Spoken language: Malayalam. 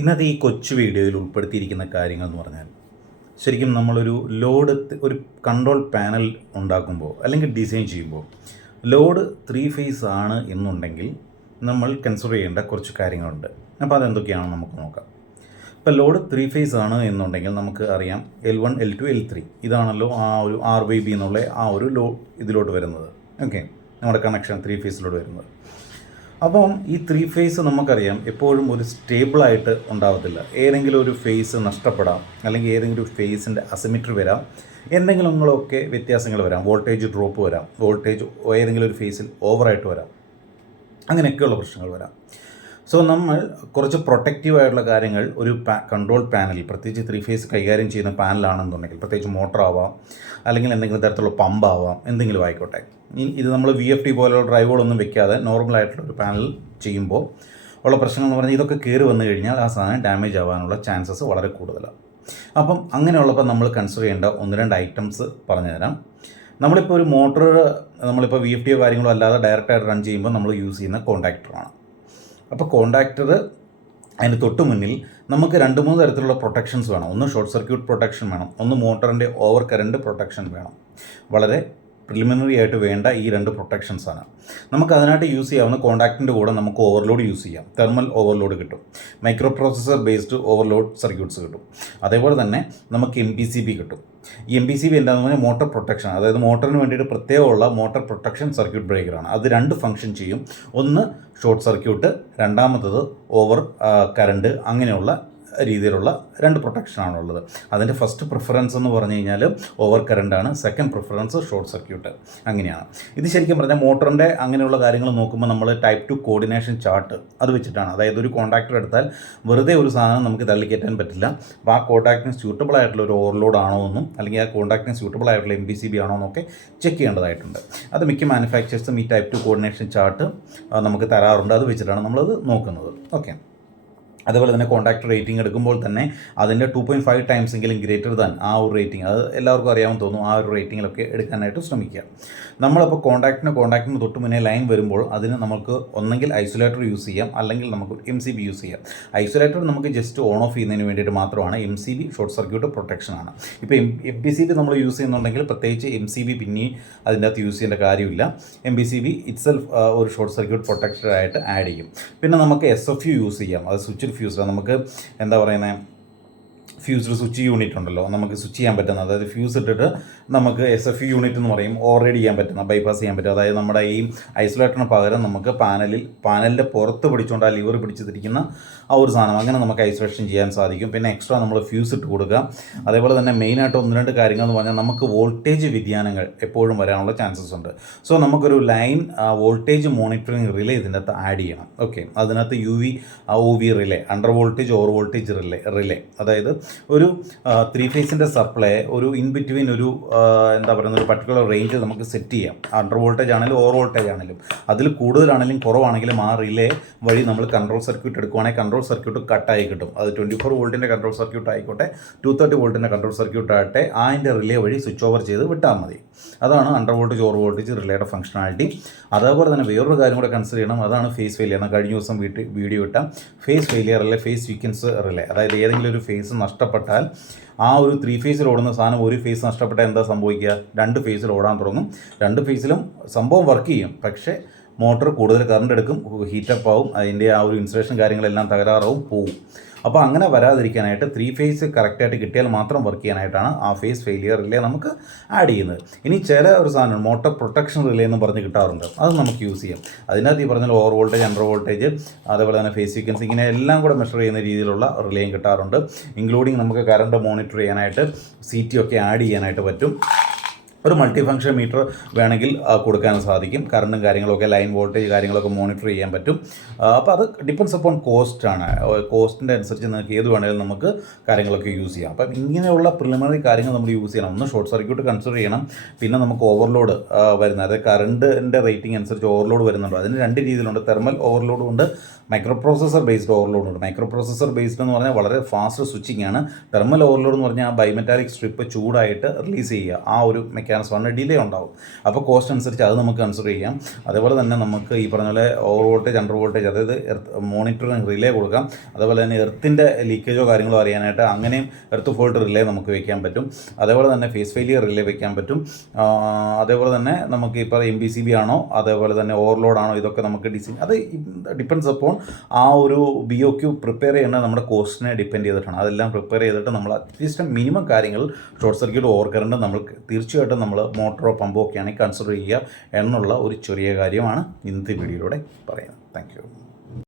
ഇന്നത്തെ ഈ കൊച്ചു വീഡിയോയിൽ ഉൾപ്പെടുത്തിയിരിക്കുന്ന കാര്യങ്ങൾ എന്ന് പറഞ്ഞാൽ ശരിക്കും നമ്മളൊരു ലോഡ് ഒരു കൺട്രോൾ പാനൽ ഉണ്ടാക്കുമ്പോൾ അല്ലെങ്കിൽ ഡിസൈൻ ചെയ്യുമ്പോൾ ലോഡ് 3 ഫേസ് ആണ് എന്നുണ്ടെങ്കിൽ നമ്മൾ കൺസിഡർ ചെയ്യേണ്ട കുറച്ച് കാര്യങ്ങളുണ്ട്. അപ്പോൾ അതെന്തൊക്കെയാണെന്ന് നമുക്ക് നോക്കാം. ഇപ്പോൾ ലോഡ് 3 ഫേസ് ആണ് എന്നുണ്ടെങ്കിൽ നമുക്ക് അറിയാം L1 L2 L3 ഇതാണല്ലോ ആ ഒരു RYB എന്നുള്ള ആ ഒരു ഇതിലോട്ട് വരുന്നത്. ഓക്കെ, നമ്മുടെ കണക്ഷൻ 3 ഫേസിലോട്ട് വരുന്നത്. അപ്പം ഈ 3 ഫേസ് നമുക്കറിയാം എപ്പോഴും ഒരു സ്റ്റേബിളായിട്ട് ഉണ്ടാകത്തില്ല. ഏതെങ്കിലും ഒരു ഫേസ് നഷ്ടപ്പെടാം, അല്ലെങ്കിൽ ഏതെങ്കിലും ഒരു ഫേസിൻ്റെ അസിമെട്രി വരാം, എന്തെങ്കിലുമൊക്കെ വ്യത്യാസങ്ങൾ വരാം, വോൾട്ടേജ് ഡ്രോപ്പ് വരാം, വോൾട്ടേജ് ഏതെങ്കിലും ഒരു ഫേസിൽ ഓവറായിട്ട് വരാം, അങ്ങനെയൊക്കെയുള്ള പ്രശ്നങ്ങൾ വരാം. സോ നമ്മൾ കുറച്ച് പ്രൊട്ടക്റ്റീവായിട്ടുള്ള കാര്യങ്ങൾ ഒരു കൺട്രോൾ പാനലിൽ, പ്രത്യേകിച്ച് 3 ഫേസ് കൈകാര്യം ചെയ്യുന്ന പാനലാണെന്നുണ്ടെങ്കിൽ, പ്രത്യേകിച്ച് മോട്ടറാവാം അല്ലെങ്കിൽ എന്തെങ്കിലും തരത്തിലുള്ള പമ്പാവാം, എന്തെങ്കിലും ആയിക്കോട്ടെ, ഇത് നമ്മൾ VFD പോലെയുള്ള ഡ്രൈവുകളൊന്നും വെക്കാതെ നോർമലായിട്ടുള്ള ഒരു പാനൽ ചെയ്യുമ്പോൾ ഉള്ള പ്രശ്നങ്ങൾ എന്ന് പറഞ്ഞാൽ ഇതൊക്കെ കയറി വന്നു കഴിഞ്ഞാൽ ആ സാധനം ഡാമേജ് ആവാനുള്ള ചാൻസസ് വളരെ കൂടുതലാണ്. അപ്പം അങ്ങനെയുള്ളപ്പോൾ നമ്മൾ കൺസിഡർ ചെയ്യേണ്ട 1-2 ഐറ്റംസ് പറഞ്ഞു തരാം. നമ്മളിപ്പോൾ ഒരു മോട്ടർ നമ്മളിപ്പോൾ VFD കാര്യങ്ങളോ അല്ലാതെ ഡയറക്റ്റായിട്ട് റൺ ചെയ്യുമ്പോൾ നമ്മൾ യൂസ് ചെയ്യുന്ന കോണ്ടാക്ടറാണ്. അപ്പോൾ കോണ്ടാക്ടർ അതിന് തൊട്ട് മുന്നിൽ നമുക്ക് 2-3 തരത്തിലുള്ള പ്രൊട്ടക്ഷൻസ് വേണം. ഒന്ന് ഷോർട്ട് സർക്യൂട്ട് പ്രൊട്ടക്ഷൻ വേണം, ഒന്ന് മോട്ടറിൻ്റെ ഓവർ കറണ്ട് പ്രൊട്ടക്ഷൻ വേണം. വളരെ പ്രിലിമിനറി ആയിട്ട് വേണ്ട ഈ 2 പ്രൊട്ടക്ഷൻസാണ്. നമുക്ക് അതിനായിട്ട് യൂസ് ചെയ്യാവുന്ന കോണ്ടാക്റ്റിൻ്റെ കൂടെ നമുക്ക് ഓവർലോഡ് യൂസ് ചെയ്യാം. തെർമൽ ഓവർലോഡ് കിട്ടും, micro processor based overload circuits കിട്ടും, അതേപോലെ തന്നെ നമുക്ക് MPCB കിട്ടും. ഈ MPCB എന്താണെന്ന് പറഞ്ഞാൽ മോട്ടർ പ്രൊട്ടക്ഷൻ, അതായത് മോട്ടറിന് വേണ്ടിയിട്ട് പ്രത്യേകമുള്ള മോട്ടർ പ്രൊട്ടക്ഷൻ സർക്യൂട്ട് ബ്രേക്കറാണ്. അത് 2 ഫംഗ്ഷൻ ചെയ്യും. ഒന്ന് ഷോർട്ട് സർക്യൂട്ട്, രണ്ടാമത്തത് ഓവർ കറണ്ട്, അങ്ങനെയുള്ള രീതിയിലുള്ള 2 പ്രൊട്ടക്ഷനാണുള്ളത്. അതിൻ്റെ ഫസ്റ്റ് പ്രിഫറൻസ് എന്ന് പറഞ്ഞു കഴിഞ്ഞാൽ ഓവർ കറണ്ടാണ്, സെക്കൻഡ് പ്രിഫറൻസ് ഷോർട്ട് സർക്യൂട്ട്. അങ്ങനെയാണ് ഇത്. ശരിക്കും പറഞ്ഞാൽ മോട്ടറിൻ്റെ അങ്ങനെയുള്ള കാര്യങ്ങൾ നോക്കുമ്പോൾ നമ്മൾ ടൈപ്പ് 2 കോർഡിനേഷൻ ചാർട്ട് അത് വെച്ചിട്ടാണ്, അതായത് ഒരു കോൺടാക്ടർ എടുത്താൽ വെറുതെ ഒരു സാധനം നമുക്ക് തള്ളിക്കയറ്റാൻ പറ്റില്ല. അപ്പോൾ ആ കോൺടാക്റ്റിന് സ്യൂട്ടബിൾ ആയിട്ടുള്ള ഒരു ഓവർലോഡ് ആണോ എന്നും, അല്ലെങ്കിൽ ആ കോൺടാക്റ്റിന് സ്യൂട്ടബിൾ ആയിട്ടുള്ള MPCB ആണോ എന്നൊക്കെ ചെക്ക് ചെയ്യേണ്ടതായിട്ടുണ്ട്. അത് മിക്ക മാനുഫാക്ചേഴ്സും ഈ ടൈപ്പ് 2 കോർഡിനേഷൻ ചാർട്ട് നമുക്ക് തരാറുണ്ട്. അത് വെച്ചിട്ടാണ് നമ്മളത് നോക്കുന്നത്. ഓക്കെ, അതുപോലെ തന്നെ കോൺടാക്ട് റേറ്റിംഗ് എടുക്കുമ്പോൾ തന്നെ അതിൻ്റെ 2.5 ടൈംസ് എങ്കിലും ഗ്രേറ്റർ ദാൻ ആ ഒരു റേറ്റിംഗ്, അത് എല്ലാവർക്കും അറിയാമെന്ന് തോന്നുന്നു, ആ ഒരു റേറ്റിങ്ങിലൊക്കെ എടുക്കാനായിട്ട് ശ്രമിക്കുക. നമ്മളപ്പോൾ കോൺടാക്റ്റിന് തൊട്ട് മുന്നേ ലൈൻ വരുമ്പോൾ അതിന് നമുക്ക് ഒന്നെങ്കിൽ ഐസൊലേറ്റർ യൂസ് ചെയ്യാം, അല്ലെങ്കിൽ നമുക്ക് MCB യൂസ് ചെയ്യാം. ഐസൊലേറ്റർ നമുക്ക് ജസ്റ്റ് ഓൺ ഓഫ് ചെയ്യുന്നതിന് വേണ്ടിയിട്ട് മാത്രമാണ്. MCB ഷോർട്ട് സർക്യൂട്ട് പ്രൊട്ടക്ഷനാണ്. ഇപ്പോൾ MPCB നമ്മൾ യൂസ് ചെയ്യുന്നുണ്ടെങ്കിൽ പ്രത്യേകിച്ച് MCB പിന്നെ അതിൻ്റെ അകത്ത് യൂസ് ചെയ്യേണ്ട കാര്യമില്ല. MPCB ഇറ്റ്സെൽഫ് ഒരു ഷോർട്ട് സർക്യൂട്ട് പ്രൊട്ടക്ടറായിട്ട് ആഡ് ചെയ്യും. പിന്നെ നമുക്ക് SFU യൂസ് ചെയ്യാം. അത് സ്വിച്ച് ഫ്യൂസ്, നമുക്ക് എന്താ പറയുന്നത്, ഫ്യൂസ്ഡ് സ്വിച്ച് യൂണിറ്റ് ഉണ്ടല്ലോ, നമുക്ക് സ്വിച്ച് ചെയ്യാൻ പറ്റുന്ന, അതായത് ഫ്യൂസ് ഇട്ടിട്ട് നമുക്ക് SFU യൂണിറ്റ് എന്ന് പറയും, ഓവർറൈഡ് ചെയ്യാൻ പറ്റുന്ന, ബൈപ്പാസ് ചെയ്യാൻ പറ്റും. അതായത് നമ്മുടെ ഈ ഐസൊലേറ്ററിന് പകരം നമുക്ക് പാനലിൻ്റെ പുറത്ത് പിടിച്ചുകൊണ്ട് ആ ലിവർ പിടിച്ചിരിക്കുന്ന ആ ഒരു സാധനം, അങ്ങനെ നമുക്ക് ഐസൊലേഷൻ ചെയ്യാൻ സാധിക്കും. പിന്നെ എക്സ്ട്രാ നമ്മൾ ഫ്യൂസ് ഇട്ട് കൊടുക്കുക. അതേപോലെ തന്നെ മെയിനായിട്ട് 1-2 കാര്യങ്ങൾ എന്ന് പറഞ്ഞാൽ നമുക്ക് വോൾട്ടേജ് വ്യതിയാനങ്ങൾ എപ്പോഴും വരാനുള്ള ചാൻസസ് ഉണ്ട്. സോ നമുക്കൊരു ലൈൻ വോൾട്ടേജ് മോണിറ്ററിങ് റിലേ ഇതിൻ്റെ അകത്ത് ആഡ് ചെയ്യണം. ഓക്കെ, അതിനകത്ത് UV OV relay, under voltage over voltage relay, അതായത് ഒരു 3 ഫേസിൻ്റെ സപ്ലൈ ഒരു ഇൻ ബിറ്റ്വീൻ ഒരു എന്താ പറയുന്ന ഒരു പർട്ടിക്കുലർ റേഞ്ച് നമുക്ക് സെറ്റ് ചെയ്യാം. അണ്ടർ വോൾട്ടേജ് ആണെങ്കിലും ഓവർ വോൾട്ടേജ് ആണെങ്കിലും, അതിൽ കൂടുതലാണെങ്കിലും കുറവാണെങ്കിലും ആ റിലേ വഴി നമ്മൾ കൺട്രോൾ സർക്യൂട്ട് എടുക്കുവാണെങ്കിൽ കൺട്രോൾ സർക്യൂട്ട് കട്ടായി കിട്ടും. അത് 24 വോൾട്ടിൻ്റെ കൺട്രോൾ സർക്യൂട്ട് ആയിക്കോട്ടെ, 230 വോൾട്ടിൻ്റെ കൺട്രോൾ സർക്യൂട്ട് ആകട്ടെ, അതിൻ്റെ റിലേ വഴി സ്വിച്ച് ഓവർ ചെയ്ത് വിട്ടാൽ മതി. അതാണ് അണ്ടർ വോൾട്ടേജ് ഓവർ വോൾട്ടേജ് റിലേയുടെ ഫംഗ്ഷനാലിറ്റി. അതേപോലെ തന്നെ വേറൊരു കാര്യം കൂടെ കൺസിഡർ ചെയ്യണം, അതാണ് ഫേസ് ഫെയിലിയർ. എന്നാൽ കഴിഞ്ഞ ദിവസം വീഡിയോ ഇട്ട phase failure relay, phase sequence relay, അതായത് ഏതെങ്കിലും ഒരു ഫേസ് നഷ്ടപ്പെട്ടാൽ ആ ഒരു 3 ഫേസിൽ ഓടുന്ന സാധനം ഒരു ഫേസ് നഷ്ടപ്പെട്ടാൽ എന്താ സംഭവിക്കുക, 2 ഫേസിൽ ഓടാൻ തുടങ്ങും. 2 ഫേസിലും സംഭവം വർക്ക് ചെയ്യും, പക്ഷേ മോട്ടർ കൂടുതൽ കറണ്ട് എടുക്കും, ഹീറ്റപ്പ് ആവും, അതിൻ്റെ ആ ഒരു ഇൻസുലേഷൻ കാര്യങ്ങളെല്ലാം തകരാറാവും, പോവും. അപ്പോൾ അങ്ങനെ വരാതിരിക്കാനായിട്ട് 3 ഫേസ് കറക്റ്റായിട്ട് കിട്ടിയാൽ മാത്രം വർക്ക് ചെയ്യാനായിട്ടാണ് ആ ഫേസ് ഫെയിലിയർ റിലേ നമുക്ക് ആഡ് ചെയ്യുന്നത്. ഇനി ചില ഒരു സാധനം മോട്ടർ പ്രൊട്ടക്ഷൻ റിലേ എന്ന് പറഞ്ഞ് കിട്ടാറുണ്ട്, അത് നമുക്ക് യൂസ് ചെയ്യാം. അതിനകത്ത് ഈ പറഞ്ഞാൽ ഓവർ വോൾട്ടേജ്, അണ്ടർ വോൾട്ടേജ്, അതേപോലെ തന്നെ ഫേസ് സീക്വൻസ്, ഇങ്ങനെ എല്ലാം കൂടെ മെഷർ ചെയ്യുന്ന രീതിയിലുള്ള റിലേയും കിട്ടാറുണ്ട്. ഇൻക്ലൂഡിങ് നമുക്ക് കറണ്ട് മോണിറ്റർ ചെയ്യാനായിട്ട് CT ഒക്കെ ആഡ് ചെയ്യാനായിട്ട് പറ്റും. ഒരു മൾട്ടി ഫംഗ്ഷൻ മീറ്റർ വേണമെങ്കിൽ കൊടുക്കാൻ സാധിക്കും. കറണ്ടും കാര്യങ്ങളൊക്കെ, ലൈൻ വോൾട്ടേജ് കാര്യങ്ങളൊക്കെ മോണിറ്റർ ചെയ്യാൻ പറ്റും. അപ്പോൾ അത് ഡിപ്പെൻഡ്സ് അപ്പോൺ കോസ്റ്റാണ്. കോസ്റ്റിൻ്റെ അനുസരിച്ച് നിങ്ങൾക്ക് ഏത് വേണമെങ്കിലും നമുക്ക് കാര്യങ്ങളൊക്കെ യൂസ് ചെയ്യാം. അപ്പം ഇങ്ങനെയുള്ള പ്രിലിമിനറി കാര്യങ്ങൾ നമ്മൾ യൂസ് ചെയ്യണം. ഒന്ന് ഷോർട്ട് സർക്യൂട്ട് കൺസിഡർ ചെയ്യണം. പിന്നെ നമുക്ക് ഓവർലോഡ് വരുന്നത്, അതായത് കറണ്ടിൻ്റെ റേറ്റിംഗ് അനുസരിച്ച് ഓവർലോഡ് വരുന്നുണ്ട്. അതിന് 2 രീതിയിലുണ്ട്, തെർമൽ ഓവർലോഡും ഉണ്ട്, മൈക്രോ പ്രോസസ്സർ ബേസ്ഡ് ഓവർലോഡ് ഉണ്ട്. മൈക്രോ പ്രോസസ്സർ ബേസ്ഡ് എന്ന് പറഞ്ഞാൽ വളരെ ഫാസ്റ്റ് സ്വിച്ചിങ് ആണ്. തെർമൽ ഓവർലോഡ് എന്ന് പറഞ്ഞാൽ ആ ബൈമെറ്റാലിക് സ്ട്രിപ്പ് ചൂടായിട്ട് റിലീസ് ചെയ്യുക, ആ ഒരു മെക്കാനിസമാണ്. ഡിലേ ഉണ്ടാവും. അപ്പോൾ കോസ്റ്റ് അനുസരിച്ച് അത് നമുക്ക് കൺസിഡർ ചെയ്യാം. അതേപോലെ തന്നെ നമുക്ക് ഈ പറഞ്ഞ പോലെ ഓവർ വോൾട്ടേജ്, അണ്ടർ വോൾട്ടേജ്, അതായത് മോണിറ്ററിന് റിലേ കൊടുക്കാം. അതേപോലെ തന്നെ എർത്തിൻ്റെ ലീക്കേജോ കാര്യങ്ങളോ അറിയാനായിട്ട് അങ്ങനെയും എർത്ത് ഫോൾട്ട് റിലേ നമുക്ക് വയ്ക്കാൻ പറ്റും. അതേപോലെ തന്നെ ഫേസ് ഫെയിലിയർ റിലേ വയ്ക്കാൻ പറ്റും. അതേപോലെ തന്നെ നമുക്ക് ഇപ്പോൾ MPCB ആണോ, അതേപോലെ തന്നെ ഓവർലോഡ് ആണോ, ഇതൊക്കെ നമുക്ക് അത് ഡിപ്പെൻഡ്സ് അപ്പോൺ ആ ഒരു BOQ പ്രിപ്പയർ ചെയ്യുന്നത് നമ്മുടെ കോസ്റ്റിനെ ഡിപ്പെൻഡ് ചെയ്തിട്ടാണ്. അതെല്ലാം പ്രിപ്പയർ ചെയ്തിട്ട് നമ്മൾ അറ്റ്ലീസ്റ്റ് മിനിമം കാര്യങ്ങൾ ഷോർട്ട് സർക്യൂട്ട്, ഓവർ കറണ്ട് നമ്മൾ തീർച്ചയായിട്ടും നമ്മൾ മോട്ടറോ പമ്പോ ഒക്കെയാണെങ്കിൽ കൺസിഡർ ചെയ്യുക എന്നുള്ള ഒരു ചെറിയ കാര്യമാണ് ഇന്നത്തെ വീഡിയോയിലൂടെ പറയുന്നത്. Thank you.